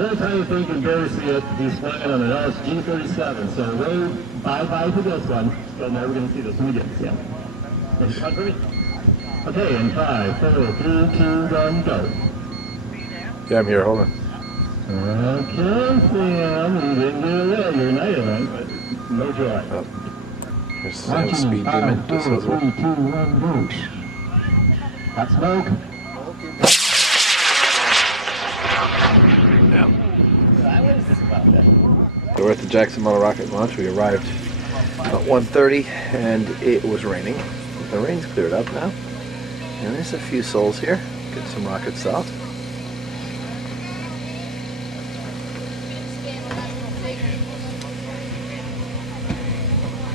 little tiny thing can barely see it. He's flying on an LSG-37, so wave bye-bye to this one. You're never going to see this one again, Sam. Okay, in 5, 4, 3, 2, 1, go. Yeah, I'm here, hold on. Okay, Sam, you didn't get away. You're night event, but no joy. Oh. There's Sam speed demon. 5, 4, 3, 2, 1, go. Hot smoke. So we're at the Jackson Model Rocket launch. We arrived about 1:30 and it was raining. The rain's cleared up now. And there's a few souls here. Get some rockets out.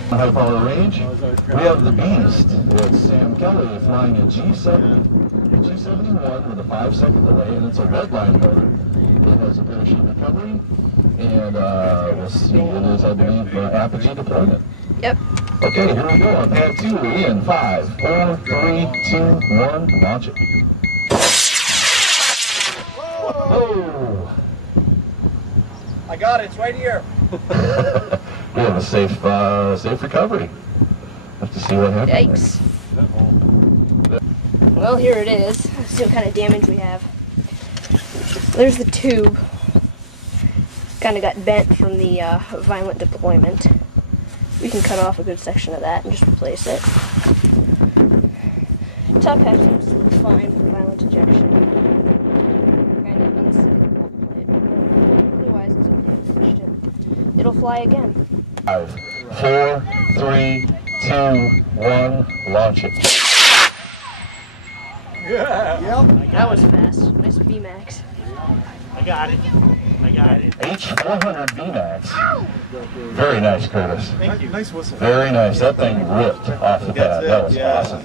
High power range. We have the Beast. It's Sam Kelly flying a G71 with a 5-second delay, and it's a red line motor. It has a parachute recovery, and we'll see. It is, I believe, apogee deployment. Yep. Okay, here we go. On pad 2 in 5, 4, 3, 2, 1, launch it. Whoa! I got it. It's right here. We have a safe recovery. Have to see what happens. Yikes. Well, here it is. Let's see what kind of damage we have. There's the tube. Kind of got bent from the violent deployment. We can cut off a good section of that and just replace it. Top half seems to look fine for violent ejection. Kind of unstable plate, but otherwise it's okay. It'll fly again. 5, 4, 3, 2, 1, launch it. Yeah. Yep. That was fast. Nice VMAX. I got it. I got it. H400 VMAX. Very nice, Curtis. Thank you. Nice whistle. Very nice. That thing ripped off the pad. That was awesome.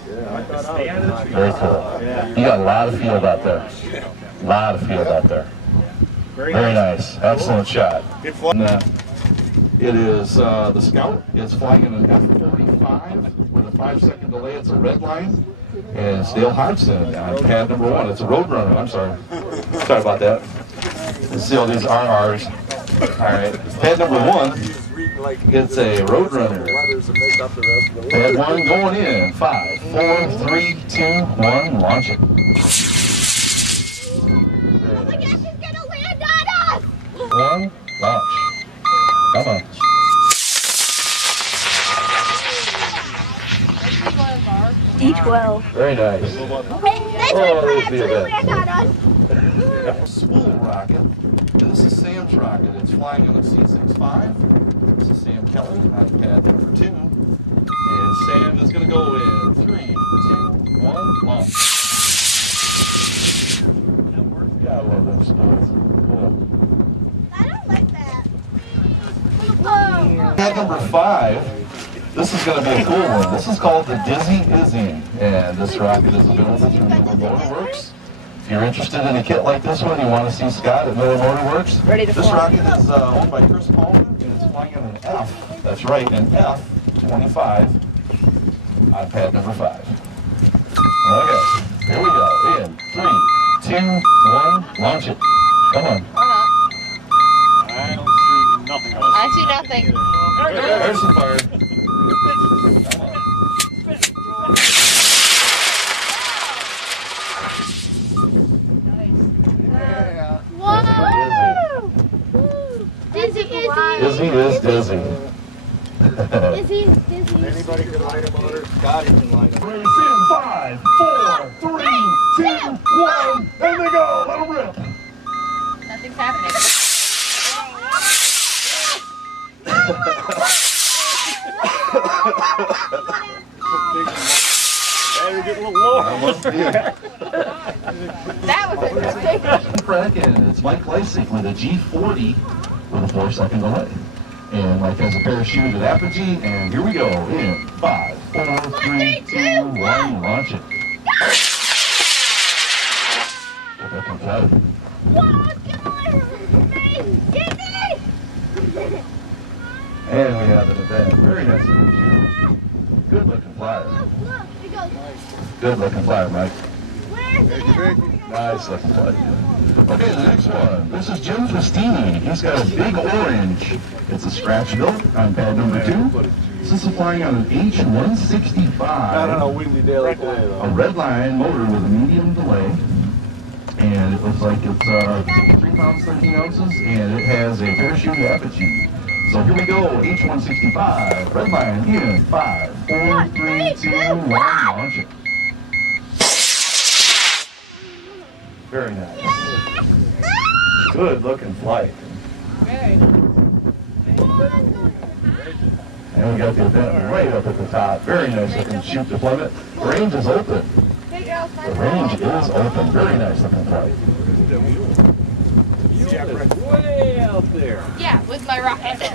Yeah. Very cool. You got a lot of field out there. A lot of field out there. Very nice. Excellent shot. Good fly. It is the Scout. It's flying in an F-45 with a 5-second delay. It's a red line. And it's Dale Hodgson on pad number 1. It's a Roadrunner. I'm sorry. Sorry about that. Let's see all these RRs. All right. Pad number 1. It's a Roadrunner. Pad 1 going in. 5, 4, 3, 2, 1. Launch it. One, launch. Come on. D12. Very nice. Hey, Oh, there's the event. land on us. Spool rocket. This is Sam's rocket. It's flying on a C65. This is Sam Kelly on pad number 2. And Sam is going to go in 3, 2, 1, launch. Yeah, I love them spools. Cool. I don't like that. Pad number 5. This is going to be a cool one. This is called the Dizzy Izzy, and this rocket is available through Miller Motor Works. If you're interested in a kit like this one, you want to see Scott at Miller Motor Works. Ready to This fly. rocket is owned by Chris Palmer, and it's flying on an F. That's right, an F-25 on pad number 5. Okay, here we go. In 3, 2, 1, launch it. Come on. Or not. I don't see nothing. I see nothing. There's some fire. Come on. Whoa! Dizzy, Izzy is dizzy. Izzy, Dizzy. Anybody can light a motor. Scotty can light a motor. Race in 5, 4, 3, 2, 1, and they go. Let them rip. Nothing's happening. Hey, we're getting a little low. That was interesting. Frank, and it's Mike Leisig with a G40 with a 4-second delay. And Mike has a parachute at apogee, and here we go. In 5, 4, 3, 2, 1, launch it. Get back inside. Whoa, get away from me! Dizzy! And we have an event. Very nice to meet you. Good looking flyer. Look, it goes. Good looking flyer, Mike. Where Nice looking flight. Okay, the next one. This is Jim Christini. He's got a big orange. It's a scratch built on pad number 2. This is flying on an H165. Not on a windy day like today, though. A red line motor with a medium delay. And it looks like it's 3 pounds, 13 ounces, and it has a parachute apogee. So here we go, H165, red line in 5, 4, 3, 2, 1, launch it. Very nice. Good looking flight. And we got the event right up at the top. Very nice looking chute deployment. The range is open. The range is open. Very nice looking flight. Way out there. Yeah, with my rocket.